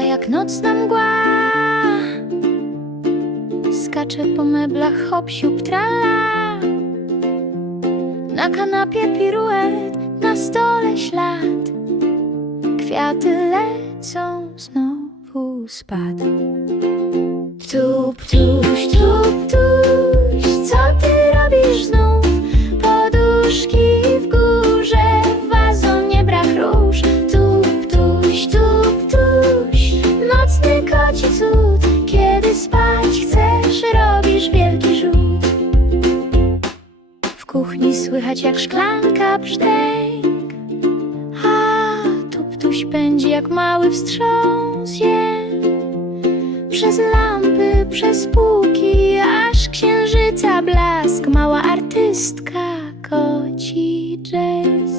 jak nocna mgła. Skacze po meblach hop siup trala. Na kanapie piruet, na stole ślad. Kwiaty lecą, znowu spad. Tup, tuś, tuś, kuchni słychać jak szklanka brzdęk. A tuptuś pędzi jak mały wstrząs ziemi. Przez lampy, przez półki, aż księżyca blask. Mała artystka koci jazz.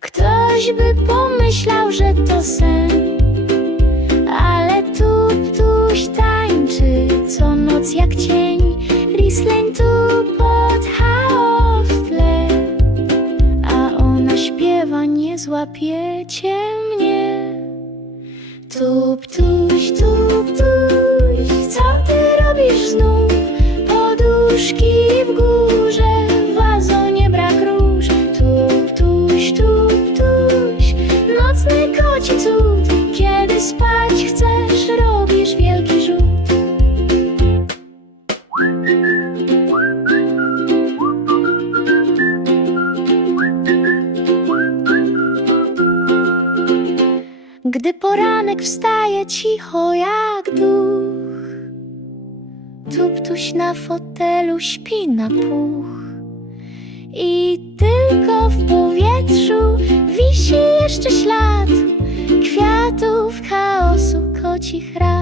Ktoś by pomyślał, że to sen, ale tuptuś tańczy co noc jak cień. Risleń tu złapiecie mnie. Tup, tuś, tup, tuś, co ty robisz znów? Poduszki w górze, w wazonie brak róż. Tup, tuś, tup, tuś, nocny koci cud. Kiedy spać Gdy poranek wstaje cicho jak duch Tuptuś na fotelu śpi na puch. I tylko w powietrzu wisi jeszcze ślad Kwiatów chaosu kocich rad